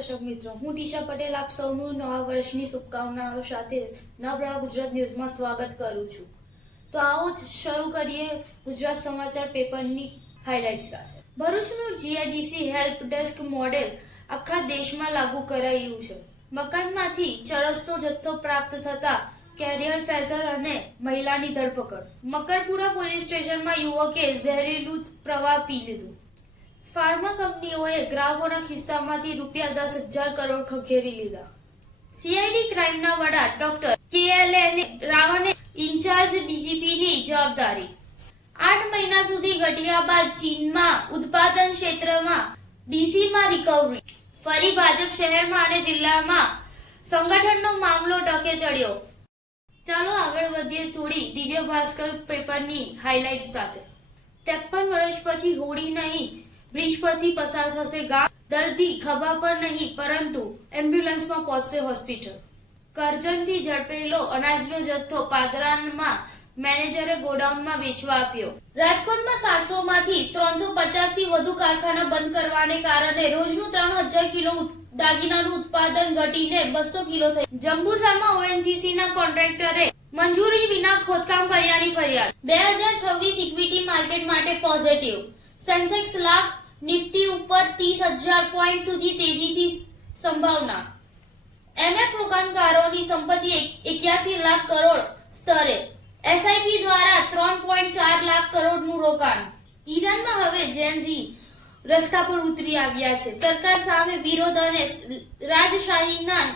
દર્શક મિત્રો, હું ટીશા પટેલ આપ સૌનું નવા વર્ષની શુભકામનાઓ સાથે નવપ્રભા ગુજરાત ન્યૂઝમાં સ્વાગત કરું છું. તો આવો શરૂ કરીએ ગુજરાત સમાચાર પેપરની હાઇલાઇટ સાથે. ભરૂચનું જીઆઈડીસી હેલ્પ ડેસ્ક મોડેલ આખા દેશમાં લાગુ કરાયું છે. મકાનમાંથી ચરસનો જથ્થો પ્રાપ્ત થતા કેરિયર ફેઝર અને મહિલાની ધરપકડ. મકરપુરા પોલીસ સ્ટેશનમાં યુવકે ઝેરીલું પ્રવાહ પી લીધું. ફાર્મા કંપનીઓએ ગ્રાહકોના ખિસ્સામાંથી ₹10,000 કરોડ ખંખેરી લીધા. સીઆઈડી ક્રાઇમના વડા ડોક્ટર KLN રાવને ઇન્ચાર્જ ડીજીપીની જવાબદારી. 8 મહિના સુધી ઘટ્યા બાદ ચીનમાં ઉત્પાદન ક્ષેત્રમાં ડીસીમાં રિકવરી. ફરી ભાજપ શહેરમાં અને જિલ્લામાં સંગઠનનો મામલો ટકે ચડ્યો. ચાલો આગળ વધીએ થોડી દિવ્ય ભાસ્કર પેપરની હાઇલાઇટ સાથે. 53 વર્ષ પછી હોળી નહીં, બ્રિજ પરથી પસાર થશે ગામ. દર્દી ખભા પર નહીં પરંતુ એમ્બ્યુલન્સમાં પહોંચશે હોસ્પિટલ. કરજણથી ઝડપેલો અનાજનો જથ્થો પાદરામાં મેનેજરે ગોડાઉનમાં વેચવા આપ્યો. રાજકોટમાં 700 માંથી 350 થી વધુ કારખાના બંધ કરવાને કારણે રોજનું 3000 કિલો દાગીનાનું ઉત્પાદન ઘટીને 200 કિલો થયું. જંબુસરમાં ઓએનજીસીના કોન્ટ્રાક્ટરે મંજૂરી વિના ખોદકામ કર્યાની ફરિયાદ. 2026 ઇક્વિટી માર્કેટ માટે પોઝિટિવ. સેન્સેક્સ લાખ, નિફ્ટી ઉપર 30,000 પોઈન્ટ સુધી તેજીથી સંભાવના. એમએફ રોકાણકારોની સંપત્તિ 81 લાખ કરોડ સ્તરે. એસઆઈપી દ્વારા 3.4 લાખ કરોડનું રોકાણ. ઈરાનમાં હવે જેનઝી રસ્તા પર ઉતરી આવ્યા છે. સરકાર સામે વિરોધ અને રાજશાહીના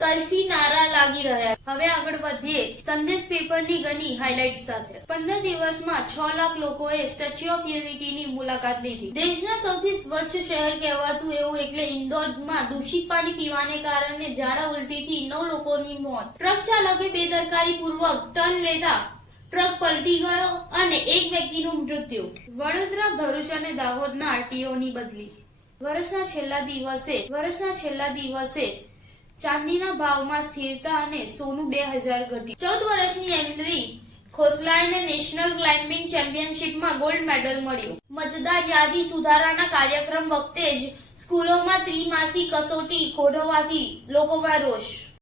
તરફી નારા લાગી રહ્યા. હવે આગળ વધીએ સંદેશ પેપરની ઘણી હાઇલાઇટ સાથે. 15 દિવસમાં 6 લાખ લોકોએ સ્ટેચ્યુ ઓફ યુનિટીની મુલાકાત લીધી. દેશના સૌથી સ્વચ્છ શહેર કહેવાતું એવું એટલે ઇન્દોરમાં દૂષિત પાણી પીવાને કારણે ઝાડા ઉલટીથી 9 લોકોની મોત. ટ્રક ચાલકે બેદરકારીપૂર્વક ટર્ન લેતા ટ્રક પલટી ગયો અને એક વ્યક્તિનું મૃત્યુ. વડોદરા, ભરૂચ અને દાહોદના આરટીઓની બદલી. વર્ષના છેલ્લા દિવસે ચાંદીના ભાવમાં સ્થિરતા અને સોનું 2000 ઘટ્યું. 14 વર્ષની એમરી ખોસલાને નેશનલ ક્લાઇમ્બિંગ ચેમ્પિયનશિપમાં ગોલ્ડ મેડલ મળ્યો. મતદાર યાદી સુધારાના કાર્યક્રમ વખતે જ સ્કૂલોમાં ત્રિમાસિક કસોટી ગોઠવવાથી લોકોમાં રોષ.